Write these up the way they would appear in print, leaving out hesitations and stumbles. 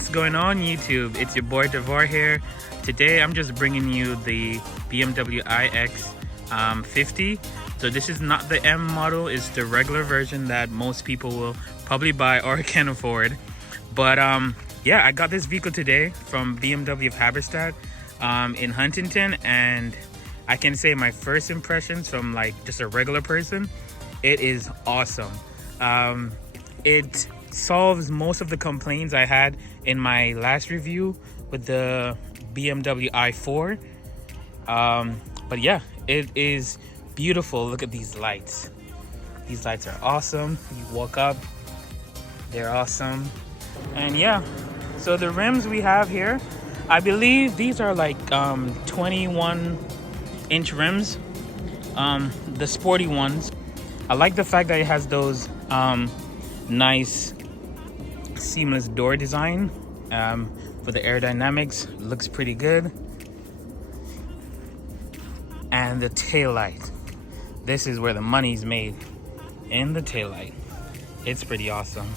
What's going on YouTube? It's your boy Devar here. Today I'm just bringing you the BMW iX 50. So this is not the M model, it's the regular version that most people will probably buy or can afford. But yeah, I got this vehicle today from BMW of Haberstadt in Huntington, and I can say my first impressions from like just a regular person, it is awesome. It solves most of the complaints I had in my last review with the BMW i4. But yeah, it is beautiful. Look at these lights. These lights are awesome. You walk up, they're awesome. And yeah, so the rims we have here, I believe these are like 21-inch rims, the sporty ones. I like the fact that it has those nice seamless door design for the aerodynamics. Looks pretty good. And the tail light, this is where the money's made, in the tail light. It's pretty awesome.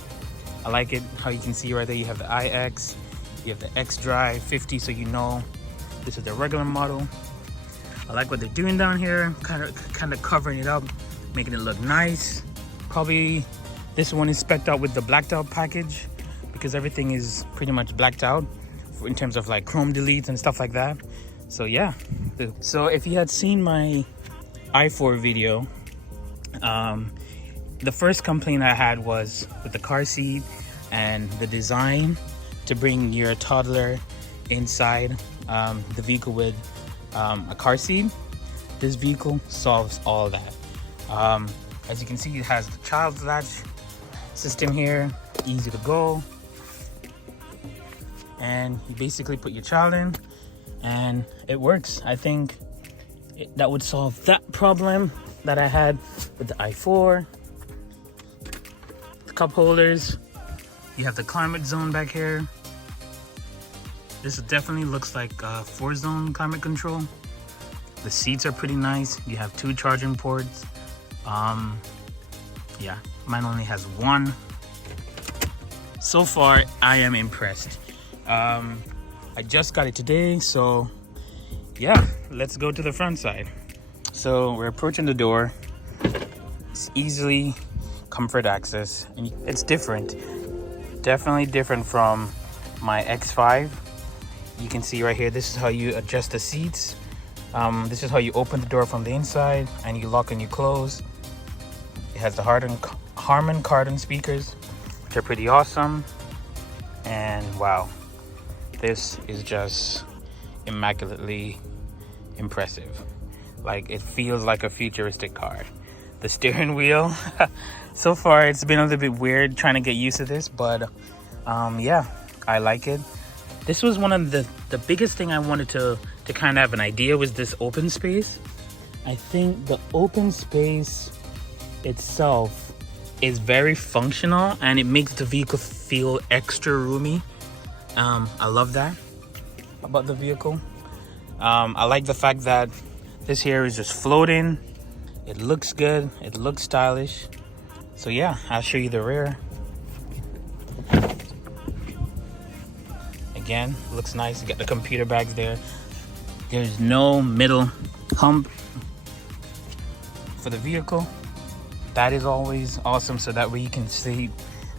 I like it how you can see right there, you have the iX, you have the xDrive 50, so you know this is the regular model. I like what they're doing down here, kind of covering it up, making it look nice. Probably this one is spec'd out with the blacked out package because everything is pretty much blacked out in terms of like chrome deletes and stuff like that. So yeah, so if you had seen my i4 video, the first complaint I had was with the car seat and the design to bring your toddler inside the vehicle with a car seat. This vehicle solves all that. As you can see, it has the child latch system here, easy to go. And you basically put your child in and it works. I think that would solve that problem that I had with the i4. The cup holders, you have the climate zone back here. This definitely looks like a 4-zone climate control. The seats are pretty nice. You have 2 charging ports. Yeah, mine only has 1. So far, I am impressed. I just got it today, so yeah, let's go to the front side. So we're approaching the door. It's easily comfort access, and it's different. Definitely different from my X5. You can see right here, this is how you adjust the seats. This is how you open the door from the inside and you lock and you close. It has the Harman Kardon speakers, which are pretty awesome. And wow, this is just immaculately impressive. Like, it feels like a futuristic car. The steering wheel, so far it's been a little bit weird trying to get used to this, but yeah, I like it. This was one of the biggest thing I wanted to kind of have an idea was this open space. I think the open space itself is very functional and it makes the vehicle feel extra roomy. I love that about the vehicle. I like the fact that this here is just floating. It looks good, it looks stylish. So yeah, I'll show you the rear. Again, looks nice. You got the computer bags there. There's no middle hump for the vehicle. That is always awesome, so that way you can seat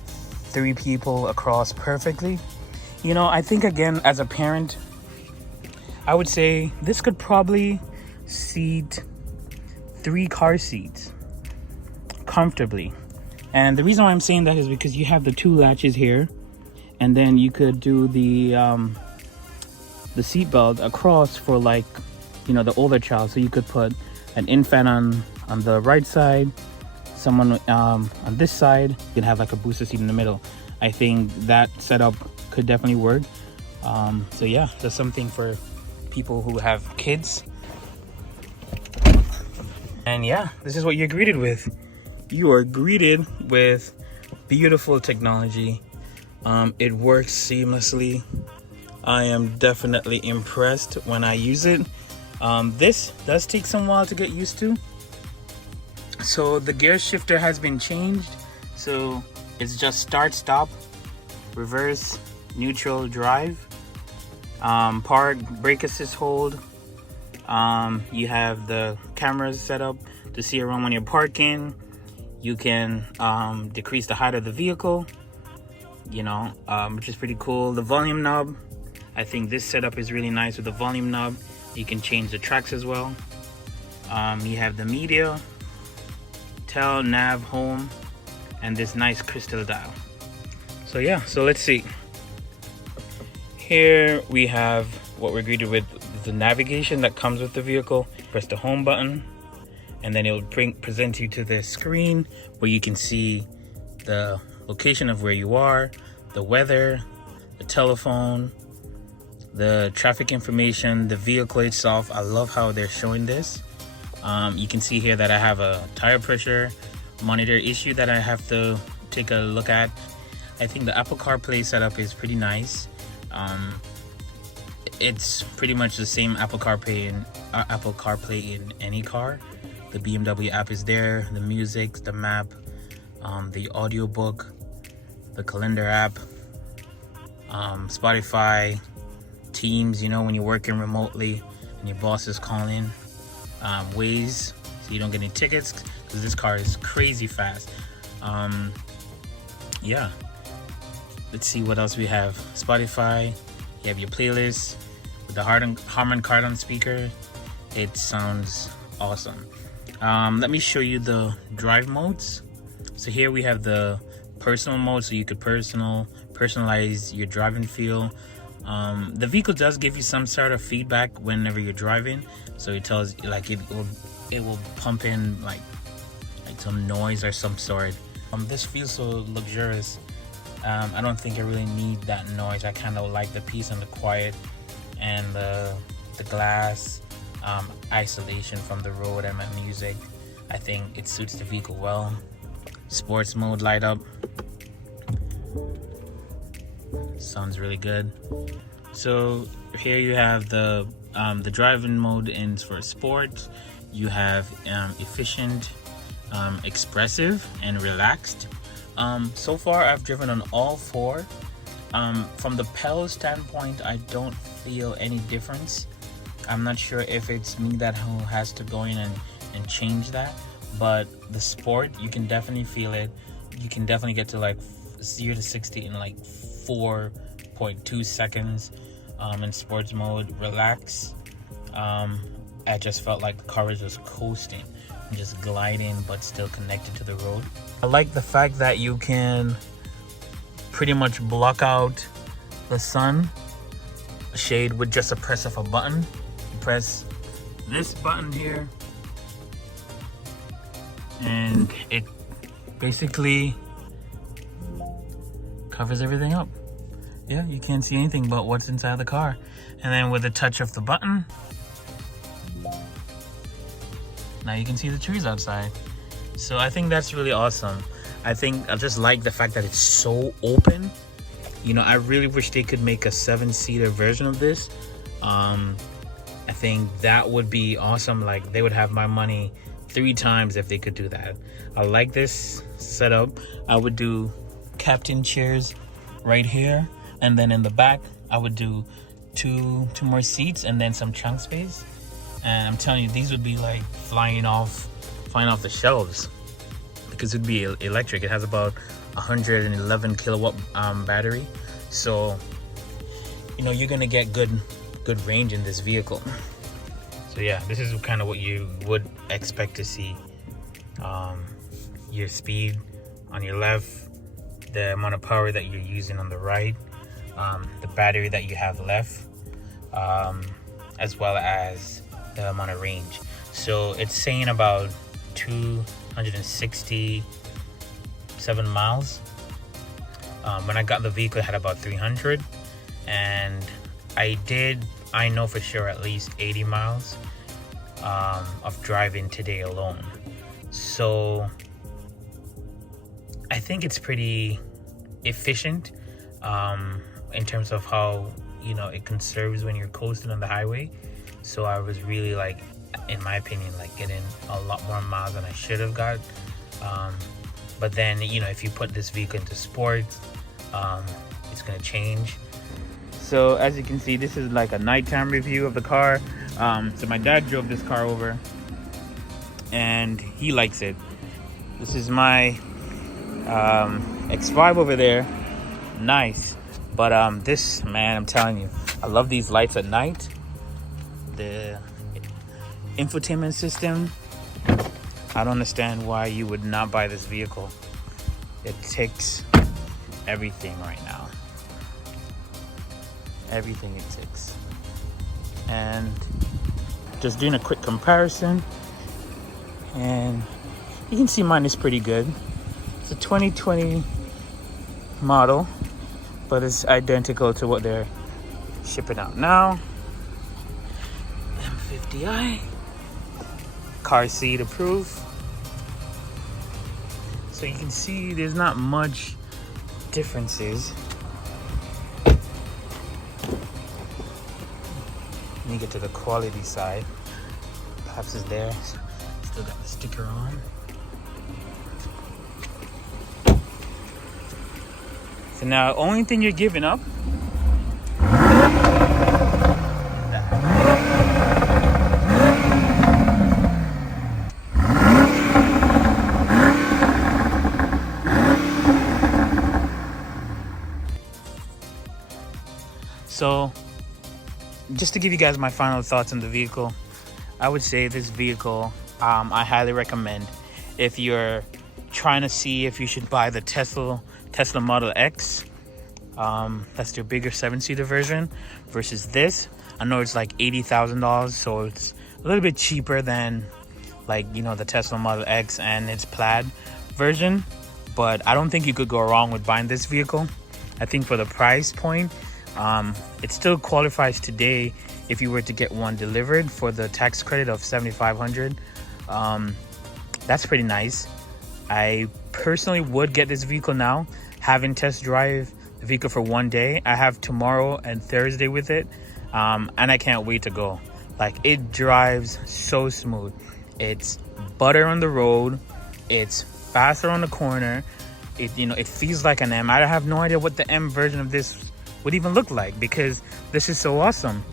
3 people across perfectly. You know, I think again, as a parent, I would say this could probably seat 3 car seats comfortably. And the reason why I'm saying that is because you have the 2 latches here, and then you could do the seat belt across for, like, you know, the older child. So you could put an infant on the right side, someone on this side. You can have like a booster seat in the middle. I think that setup could definitely work. So yeah, that's something for people who have kids. And yeah, this is what you're greeted with. You are greeted with beautiful technology. It works seamlessly. I am definitely impressed when I use it. This does take some while to get used to. So the gear shifter has been changed. So it's just start, stop, reverse, neutral drive, park, brake assist hold. You have the cameras set up to see around when you're parking. You can decrease the height of the vehicle, which is pretty cool. The volume knob, I think this setup is really nice with the volume knob. You can change the tracks as well. You have the media, tel, nav, home, and this nice crystal dial. So yeah, so let's see. Here we have what we're greeted with, the navigation that comes with the vehicle. Press the home button and then it will present you to the screen where you can see the location of where you are, the weather, the telephone, the traffic information, the vehicle itself. I love how they're showing this. You can see here that I have a tire pressure monitor issue that I have to take a look at. I think the Apple CarPlay setup is pretty nice. It's pretty much the same Apple CarPlay in any car. The BMW app is there, the music, the map, the audiobook, the calendar app, Spotify, Teams, when you're working remotely and your boss is calling, Waze, so you don't get any tickets because this car is crazy fast. Yeah, let's see what else we have. Spotify, you have your playlist with the Harman Kardon speaker. It sounds awesome. Let me show you the drive modes. So here we have the personal mode, so you could personalize your driving feel. The vehicle does give you some sort of feedback whenever you're driving, so it tells you, like, it will pump in like some noise or some sort. This feels so luxurious. I don't think I really need that noise. I kind of like the peace and the quiet and the glass isolation from the road and my music. I think it suits the vehicle well. Sports mode light up. Sounds really good. So here you have the driving mode ends for sport. You have efficient, expressive, and relaxed. So far I've driven on all four. From the pedal standpoint, I don't feel any difference. I'm not sure if it's me that has to go in and change that, but the sport, you can definitely feel it. You can definitely get to like 0 to 60 in like 4.2 seconds. In sports mode. Relax, I just felt like the car was just coasting and just gliding but still connected to the road. I like the fact that you can pretty much block out the sun shade with just a press of a button. You press this button here and it basically covers everything up. Yeah, you can't see anything but what's inside the car. And then with the touch of the button, now you can see the trees outside. So I think that's really awesome. I just like the fact that it's so open. I really wish they could make a 7-seater version of this. I think that would be awesome. Like, they would have my money 3 times if they could do that. I like this setup. I would do captain chairs right here, and then in the back I would do two more seats and then some trunk space. And I'm telling you, these would be like flying off the shelves because it'd be electric. It has about 111 kilowatt battery, so you're gonna get good range in this vehicle. So yeah, this is kind of what you would expect to see. Your speed on your left, the amount of power that you're using on the right, the battery that you have left, as well as the amount of range. So it's saying about 267 miles. When I got the vehicle, it had about 300, and I know for sure at least 80 miles of driving today alone. So I think it's pretty efficient in terms of how it conserves when you're coasting on the highway. So I was really, like, in my opinion, like, getting a lot more miles than I should have got. But then if you put this vehicle into sports, it's going to change. So as you can see, this is like a nighttime review of the car. So my dad drove this car over and he likes it. This is my X5 over there. Nice. But this, man, I'm telling you, I love these lights at night. The infotainment system, I don't understand why you would not buy this vehicle. It ticks everything right now. Everything it ticks. And just doing a quick comparison, and you can see mine is pretty good. It's a 2020 model, but it's identical to what they're shipping out now. M50i, car seat approved. So you can see there's not much differences. Let me get to the quality side. Perhaps it's there. Still got the sticker on. So now, only thing you're giving up. So, just to give you guys my final thoughts on the vehicle, I would say this vehicle, I highly recommend if you're trying to see if you should buy the Tesla Model X. That's your bigger 7-seater version versus this. I know it's like $80,000, so it's a little bit cheaper than, like, you know, the Tesla Model X and its plaid version. But I don't think you could go wrong with buying this vehicle. I think for the price point, it still qualifies today if you were to get one delivered for the tax credit of $7,500. That's pretty nice. I personally would get this vehicle now, having test drive the vehicle for one day. I have tomorrow and Thursday with it, and I can't wait to go. Like, it drives so smooth. It's butter on the road. It's faster on the corner. It feels like an M. I have no idea what the M version of this would even look like, because this is so awesome.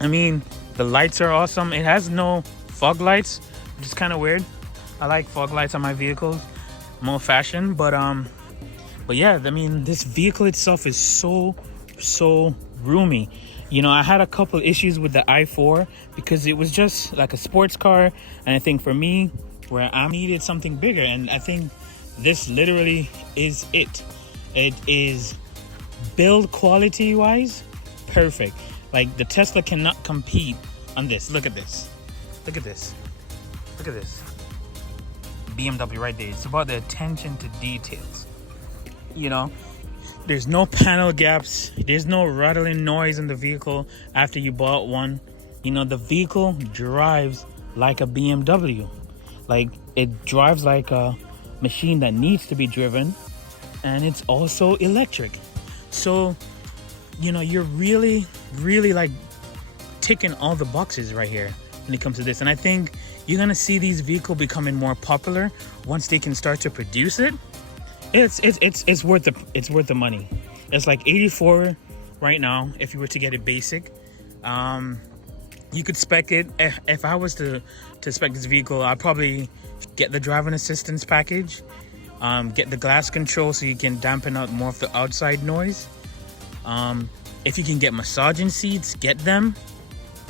I mean, the lights are awesome. It has no fog lights, which is kind of weird. I like fog lights on my vehicles, more fashion. But yeah, I mean, this vehicle itself is so roomy. You know, I had a couple issues with the i4 because it was just like a sports car, and I think for me, where I needed something bigger, and I think this literally is it. It is build quality wise perfect. Like, the Tesla cannot compete on this. Look at this. Look at this. Look at this. BMW right there. It's about the attention to details. You know, there's no panel gaps. There's no rattling noise in the vehicle after you bought one. You know, the vehicle drives like a BMW. Like, it drives like a machine that needs to be driven, and it's also electric. So, you know, you're really like ticking all the boxes right here when it comes to this. And I think you're gonna see these vehicles becoming more popular once they can start to produce it. It's worth the money. It's like $84 right now if you were to get it basic. You could spec it. If I was to spec this vehicle, I'd probably get the driving assistance package. Get the glass control so you can dampen out more of the outside noise. If you can get massaging seats, get them.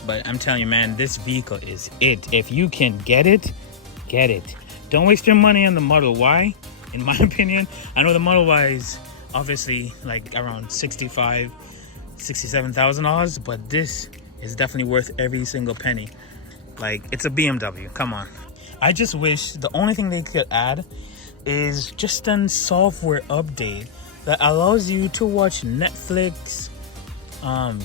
But I'm telling you, man, this vehicle is it. If you can get it, get it. Don't waste your money on the Model Y, in my opinion. I know the Model Y is obviously like around $67,000, but this is definitely worth every single penny. Like, it's a BMW, come on. I just wish the only thing they could add is just a software update that allows you to watch Netflix,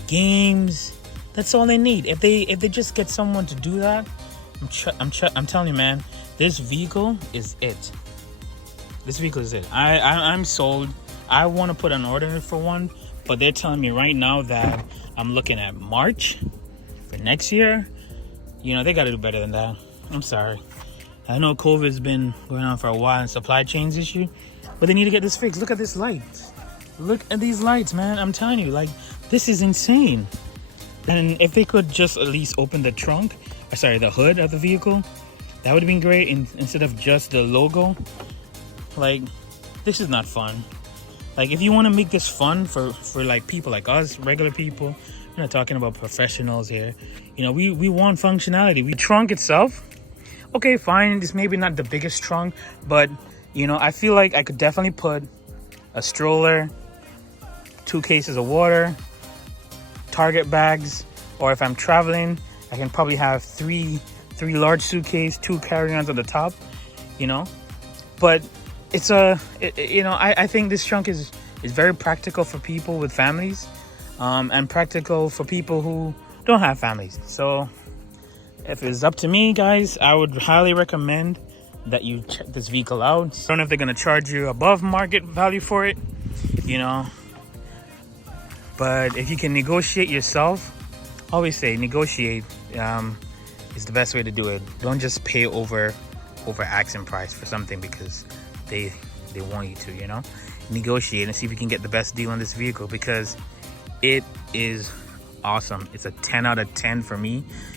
games. That's all they need. If they just get someone to do that, I'm telling you, man, this vehicle is it. This vehicle is it. I'm sold. I want to put an order for one, but they're telling me right now that I'm looking at March for next year. You know, they got to do better than that. I'm sorry. I know COVID's been going on for a while and supply chains issue, but they need to get this fixed. Look at this light. Look at these lights, man. I'm telling you, like, This is insane. And if they could just at least open the trunk, sorry, the hood of the vehicle, that would have been great, instead of just the logo. Like, this is not fun. Like, if you want to make this fun for like people like us, regular people, we're not talking about professionals here. You know, we want functionality. The trunk itself, okay, fine, it's maybe not the biggest trunk, but you know, I feel like I could definitely put a stroller, 2 cases of water, Target bags, or if I'm traveling, I can probably have three large suitcases, 2 carry-ons on the top, you know. But it's you know, I think this trunk is very practical for people with families, and practical for people who don't have families. So if it's up to me, guys, I would highly recommend that you check this vehicle out. I don't know if they're gonna charge you above market value for it, you know, but if you can negotiate yourself, always say negotiate is the best way to do it. Don't just pay over asking price for something because they want you to, you know. Negotiate and see if you can get the best deal on this vehicle, because it is awesome. It's a 10 out of 10 for me.